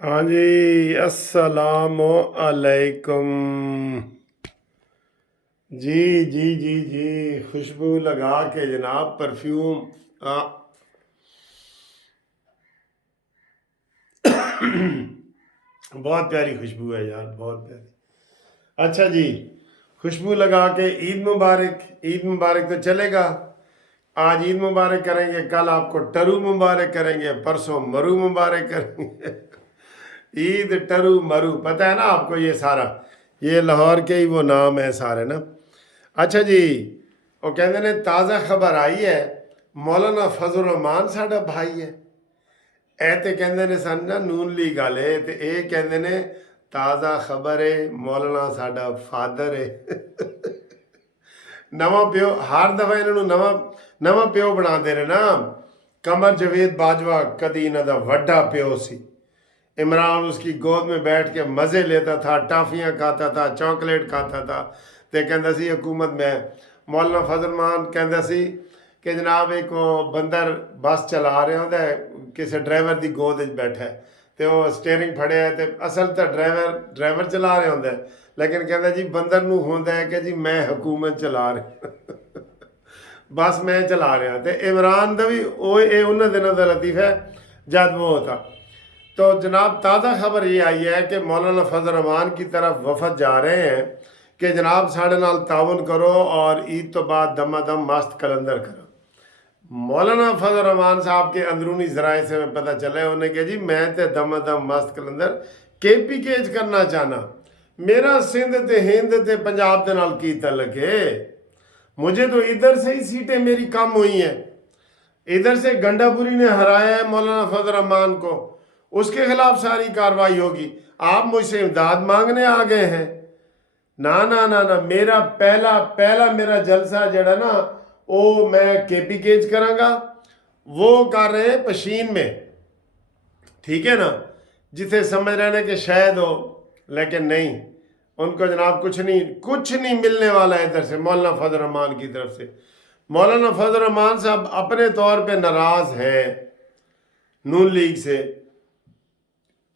ہاں جی، السلام علیکم۔ جی جی جی جی، خوشبو لگا کے جناب، پرفیوم بہت پیاری خوشبو ہے یار، بہت پیاری۔ اچھا جی، خوشبو لگا کے عید مبارک۔ عید مبارک تو چلے گا، آج عید مبارک کریں گے، کل آپ کو ٹرو مبارک کریں گے، پرسوں مرو مبارک کریں گے۔ عید ٹرو مرو، پتہ ہے نا آپ کو یہ سارا، یہ لاہور کے ہی وہ نام ہے سارے نا۔ اچھا جی، وہ کہتے نے تازہ خبر آئی ہے، مولانا فضل الرحمان ساڈا بھائی ہے۔ اے تے کہندے نے سن نا نون لیگ والے، تے اے کہندے نے تازہ خبر ہے مولانا ساڈا فادر ہے۔ نواں پیو، ہر دفعہ انہوں نواں پیو بنا دے رہے نا۔ قمر جاوید باجوہ کدی انہاں دا وڈا پیو سی، عمران اس کی گود میں بیٹھ کے مزے لیتا تھا، ٹافیاں کھاتا تھا، چاکلیٹ کھاتا تھا، تے کہندا سی حکومت میں۔ مولانا فضل الرحمان کہندا سی کہ جناب ایک وہ بندر بس چلا رہے ہوتا ہے، کسی ڈرائیور دی گود وچ بیٹھا ہے، تے وہ سٹیئرنگ پھڑے ہے، تے اصل تو ڈرائیور چلا رہے ہوتا ہے، لیکن کہندا جی بندر نو ہوندا ہے کہ جی میں حکومت چلا رہا بس میں چلا رہا۔ تے عمران دا بھی اے انہاں دنوں دا لطیفہ ہے جد وہ ہوتا۔ تو جناب تازہ خبر یہ آئی ہے کہ مولانا فضل الرحمان کی طرف وفد جا رہے ہیں کہ جناب ساڑھے نال تعاون کرو اور عید تو بعد دما دم مست کلندر کرو۔ مولانا فضل الرحمان صاحب کے اندرونی ذرائع سے میں پتہ چلا ہے انہیں کہ جی میں تے دما دم مست کلندر کے پی کیج کرنا چاہنا، میرا سندھ تے ہند تے پنجاب دے نال کی تعلق ہے؟ مجھے تو ادھر سے ہی سیٹیں میری کم ہوئی ہیں، ادھر سے گنڈا پوری نے ہرایا ہے مولانا فضل الرحمان کو، اس کے خلاف ساری کارروائی ہوگی، آپ مجھ سے امداد مانگنے آ گئے ہیں؟ نا نا نا نا، میرا پہلا میرا جلسہ جڑا نا وہ میں کے پی کیج کراں گا، وہ کر رہے ہیں پشین میں، ٹھیک ہے نا، جتھے سمجھ رہے ہیں کہ شاید ہو، لیکن نہیں، ان کو جناب کچھ نہیں ملنے والا ہے ادھر سے مولانا فضل الرحمان کی طرف سے۔ مولانا فضل الرحمان صاحب اپنے طور پہ ناراض ہیں نون لیگ سے،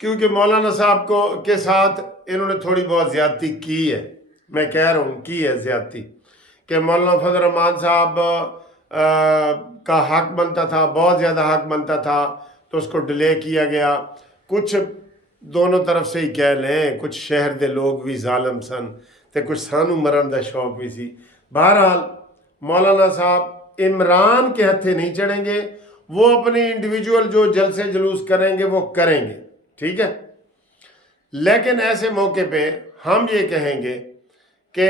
کیونکہ مولانا صاحب کے ساتھ انہوں نے تھوڑی بہت زیادتی کی ہے، میں کہہ رہا ہوں کی ہے زیادتی، کہ مولانا فضل الرحمان صاحب کا حق بنتا تھا، بہت زیادہ حق بنتا تھا، تو اس کو ڈیلے کیا گیا۔ کچھ دونوں طرف سے ہی کہہ لیں، کچھ شہر دے لوگ بھی ظالم سن، تے کچھ سانو مرن دا شوق بھی سی۔ بہرحال مولانا صاحب عمران کے ہتھے نہیں چڑھیں گے، وہ اپنی انڈیویجول جو جلسے جلوس کریں گے وہ کریں گے، ٹھیک ہے۔ لیکن ایسے موقع پہ ہم یہ کہیں گے کہ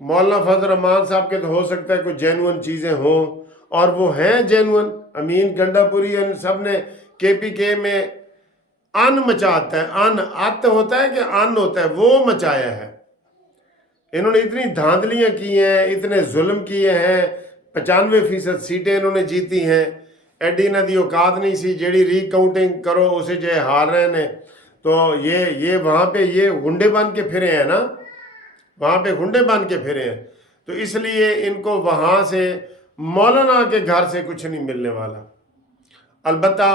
مولانا فضل الرحمان صاحب کے تو ہو سکتا ہے کوئی جینون چیزیں ہوں، اور وہ ہیں جینون، امین گنڈا پوری ان سب نے کے پی کے میں ان مچاتا ہے، ان ات ہوتا ہے کہ ان ہوتا ہے، وہ مچایا ہے۔ انہوں نے اتنی دھاندلیاں کی ہیں، اتنے ظلم کیے ہیں، 95% سیٹیں انہوں نے جیتی ہیں، ایڈی نہ دی اوقات نہیں سی جیڑی ری کاؤنٹنگ کرو اسے جے ہار رہے ہیں، تو یہ وہاں پہ یہ گنڈے بن کے پھرے ہیں نا، وہاں پہ گنڈے بن کے پھرے ہیں، تو اس لیے ان کو وہاں سے مولانا کے گھر سے کچھ نہیں ملنے والا۔ البتہ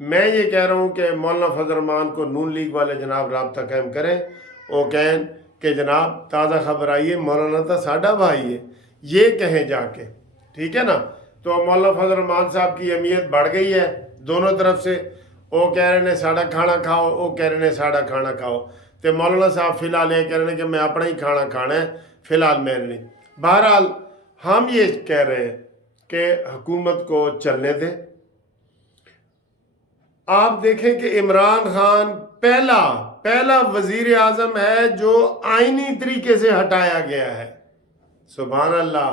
میں یہ کہہ رہا ہوں کہ مولانا فضل الرحمان کو نون لیگ والے جناب رابطہ قائم کریں، وہ کہیں کہ جناب تازہ خبر آئی ہے مولانا تا ساڈا بھائی ہے، یہ کہیں جا کے، ٹھیک ہے نا۔ تو مولانا فضل الرحمان صاحب کی اہمیت بڑھ گئی ہے دونوں طرف سے، وہ کہہ رہے ہیں ساڈا کھانا کھاؤ، وہ کہہ رہے ہیں ساڈا کھانا کھاؤ، تو مولانا صاحب فی الحال یہ کہہ رہے ہیں کہ میں اپنا ہی کھانا کھانا ہے، فی الحال میں نہیں۔ بہرحال ہم یہ کہہ رہے ہیں کہ حکومت کو چلنے دیں۔ آپ دیکھیں کہ عمران خان پہلا وزیر اعظم ہے جو آئینی طریقے سے ہٹایا گیا ہے، سبحان اللہ،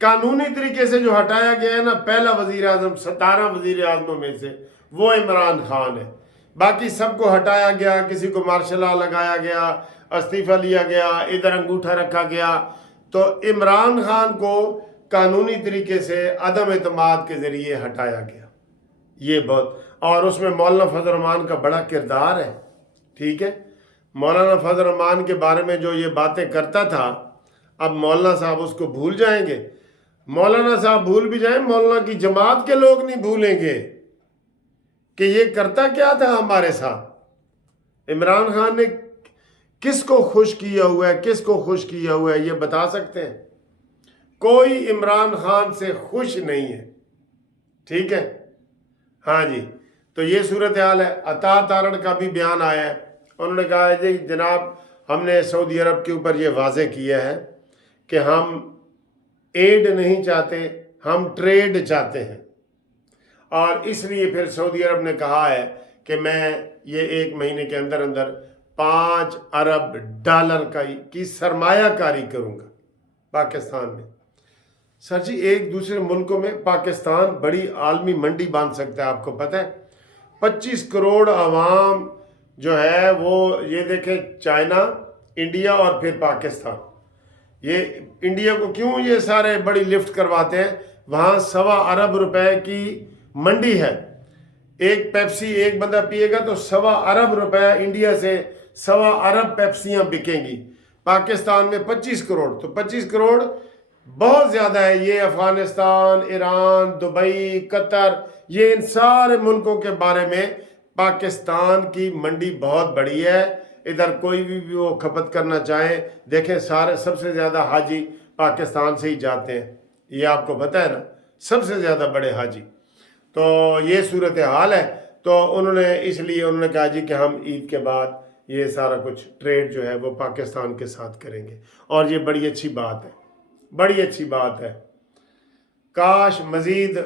قانونی طریقے سے جو ہٹایا گیا ہے نا، پہلا وزیر اعظم 17 وزیر اعظموں میں سے وہ عمران خان ہے۔ باقی سب کو ہٹایا گیا، کسی کو مارشل لا لگایا گیا، استعفیٰ لیا گیا، ادھر انگوٹھا رکھا گیا، تو عمران خان کو قانونی طریقے سے عدم اعتماد کے ذریعے ہٹایا گیا، یہ بہت، اور اس میں مولانا فضل الرحمان کا بڑا کردار ہے، ٹھیک ہے۔ مولانا فضل الرحمان کے بارے میں جو یہ باتیں کرتا تھا، اب مولانا صاحب اس کو بھول جائیں گے؟ مولانا صاحب بھول بھی جائیں، مولانا کی جماعت کے لوگ نہیں بھولیں گے کہ یہ کرتا کیا تھا ہمارے ساتھ۔ عمران خان نے کس کو خوش کیا ہوا ہے، کس کو خوش کیا ہوا ہے، یہ بتا سکتے ہیں؟ کوئی عمران خان سے خوش نہیں ہے، ٹھیک ہے؟ ہاں جی، تو یہ صورتحال ہے۔ عطا تارڑ کا بھی بیان آیا ہے، انہوں نے کہا ہے جی جناب ہم نے سعودی عرب کے اوپر یہ واضح کیا ہے کہ ہم ایڈ نہیں چاہتے، ہم ٹریڈ چاہتے ہیں، اور اس لیے پھر سعودی عرب نے کہا ہے کہ میں یہ 1 مہینے کے اندر اندر 5 ارب ڈالر کی سرمایہ کاری کروں گا پاکستان میں۔ سر جی ایک دوسرے ملکوں میں پاکستان بڑی عالمی منڈی بن سکتا ہے، آپ کو پتہ ہے 25 کروڑ عوام جو ہے وہ، یہ دیکھیں چائنا، انڈیا اور پھر پاکستان، یہ انڈیا کو کیوں یہ سارے بڑی لفٹ کرواتے ہیں؟ وہاں 1.25 ارب روپے کی منڈی ہے، ایک پیپسی ایک بندہ پیے گا تو 1.25 ارب روپے انڈیا سے 1.25 ارب پیپسیاں بکیں گی، پاکستان میں 25 کروڑ، تو 25 کروڑ بہت زیادہ ہے۔ یہ افغانستان، ایران، دبئی، قطر، یہ ان سارے ملکوں کے بارے میں پاکستان کی منڈی بہت بڑی ہے، ادھر کوئی بھی وہ کھپت کرنا چاہے، دیکھیں سارے سب سے زیادہ حاجی پاکستان سے ہی جاتے ہیں، یہ آپ کو پتہ ہے نا، سب سے زیادہ بڑے حاجی۔ تو یہ صورتحال ہے، تو انہوں نے اس لیے انہوں نے کہا جی کہ ہم عید کے بعد یہ سارا کچھ ٹریڈ جو ہے وہ پاکستان کے ساتھ کریں گے، اور یہ بڑی اچھی بات ہے، بڑی اچھی بات ہے، کاش مزید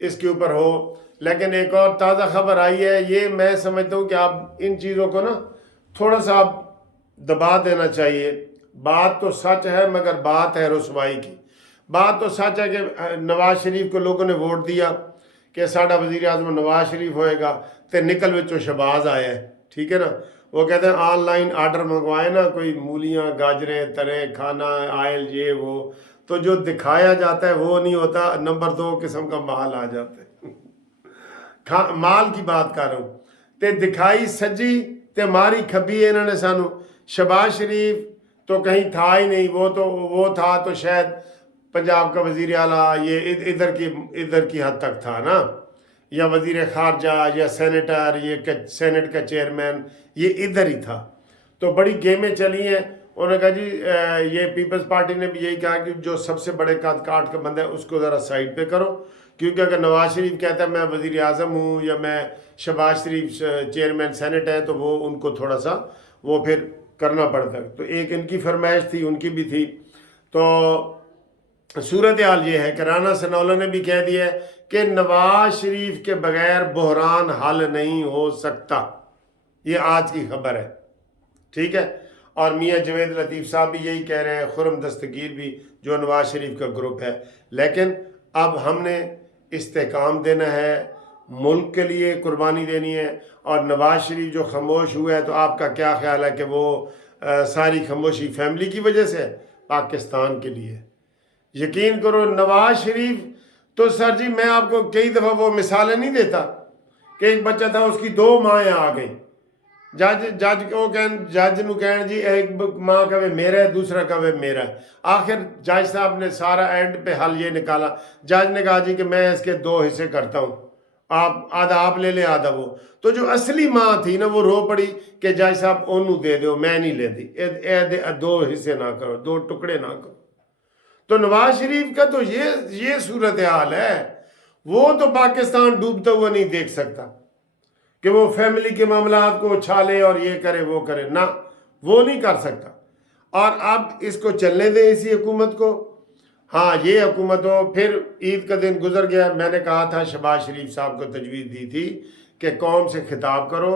اس کے اوپر ہو۔ لیکن ایک اور تازہ خبر آئی ہے، یہ میں سمجھتا ہوں کہ آپ ان چیزوں کو نا تھوڑا سا آپ دبا دینا چاہیے۔ بات تو سچ ہے مگر بات ہے رسوائی کی۔ بات تو سچ ہے کہ نواز شریف کو لوگوں نے ووٹ دیا کہ ساڈا وزیر اعظم نواز شریف ہوئے گا، تے نکل وچوں شہباز آیا ہے، ٹھیک ہے نا؟ وہ کہتے ہیں آن لائن آرڈر منگوائے نا، کوئی مولیاں گاجریں ترے کھانا آئل یہ وہ، تو جو دکھایا جاتا ہے وہ نہیں ہوتا، نمبر 2 قسم کا مال آ جاتا ہے۔ مال کی بات کر رہا ہوں، تے دکھائی سجی تے ماری کھبی ہے انہوں نے سانو۔ شہباز شریف تو کہیں تھا ہی نہیں، وہ تھا تو شاید پنجاب کا وزیر اعلیٰ یہ ادھر کی حد تک تھا نا، یا وزیر خارجہ یا سینیٹر، یہ سینٹ کا چیئرمین، یہ ادھر ہی تھا۔ تو بڑی گیمیں چلی ہیں، انہوں نے کہا جی یہ پیپلز پارٹی نے بھی یہی کہا کہ جو سب سے بڑے قد کاٹ کا بندہ ہے اس کو ذرا سائڈ پہ کرو، کیونکہ اگر نواز شریف کہتا ہے میں وزیر اعظم ہوں یا میں شہباز شریف چیئرمین سینٹ ہے، تو وہ ان کو تھوڑا سا وہ پھر کرنا پڑتا ہے۔ تو ایک ان کی فرمائش تھی، ان کی بھی تھی۔ تو صورتحال یہ ہے کہ رانا ثناءاللہ نے بھی کہہ دیا ہے کہ نواز شریف کے بغیر بحران حل نہیں ہو سکتا، یہ آج کی خبر ہے، ٹھیک ہے؟ اور میاں جوید لطیف صاحب بھی یہی کہہ رہے ہیں، خرم دستگیر بھی، جو نواز شریف کا گروپ ہے۔ لیکن اب ہم نے استحکام دینا ہے، ملک کے لیے قربانی دینی ہے، اور نواز شریف جو خاموش ہوا ہے، تو آپ کا کیا خیال ہے کہ وہ ساری خاموشی فیملی کی وجہ سے؟ پاکستان کے لیے یقین کرو نواز شریف تو سر جی میں آپ کو کئی دفعہ وہ مثالیں نہیں دیتا کہ ایک بچہ تھا، اس کی 2 مائیں آ گئیں، جج نو کہن جی ایک ماں کہے میرا ہے، دوسرا کہے میرا ہے، آخر جج صاحب نے سارا اینڈ پہ حل یہ نکالا، جج نے کہا جی کہ میں اس کے 2 حصے کرتا ہوں، آپ آدھا آپ لے لیں آدھا وہ۔ تو جو اصلی ماں تھی نا وہ رو پڑی کہ جج صاحب انہوں دے دو، میں نہیں لیندی، 2 حصے نہ کرو، 2 ٹکڑے نہ کرو۔ تو نواز شریف کا تو یہ صورتحال ہے، وہ تو پاکستان ڈوبتا ہوا نہیں دیکھ سکتا کہ وہ فیملی کے معاملات کو اچھالے اور یہ کرے وہ کرے، نہ وہ نہیں کر سکتا۔ اور اب اس کو چلنے دیں اسی حکومت کو۔ ہاں یہ حکومت ہو، پھر عید کا دن گزر گیا، میں نے کہا تھا شہباز شریف صاحب کو تجویز دی تھی کہ قوم سے خطاب کرو،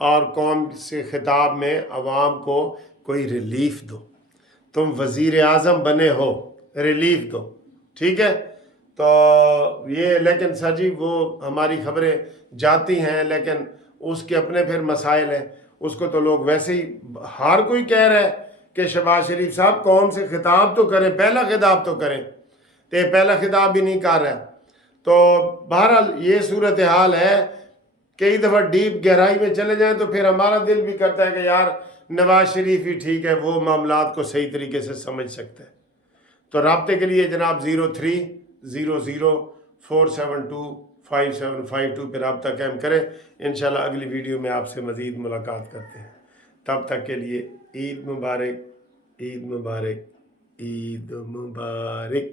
اور قوم سے خطاب میں عوام کو کوئی ریلیف دو، تم وزیر اعظم بنے ہو، ریلیف دو، ٹھیک ہے؟ تو یہ لیکن سر جی وہ ہماری خبریں جاتی ہیں، لیکن اس کے اپنے پھر مسائل ہیں، اس کو تو لوگ ویسے ہی ہر کوئی کہہ رہا ہے کہ شہباز شریف صاحب قوم سے خطاب تو کریں، پہلا خطاب تو کریں، تو یہ پہلا خطاب بھی نہیں کر رہا۔ تو بہرحال یہ صورتحال ہے، کئی دفعہ ڈیپ گہرائی میں چلے جائیں تو پھر ہمارا دل بھی کرتا ہے کہ یار نواز شریف ہی ٹھیک ہے، وہ معاملات کو صحیح طریقے سے سمجھ سکتا ہے۔ تو رابطے کے لیے جناب 03004725 5752 پہ رابطہ قائم کریں. انشاءاللہ اگلی ویڈیو میں آپ سے مزید ملاقات کرتے ہیں. تب تک کے لیے عید مبارک، عید مبارک، عید مبارک.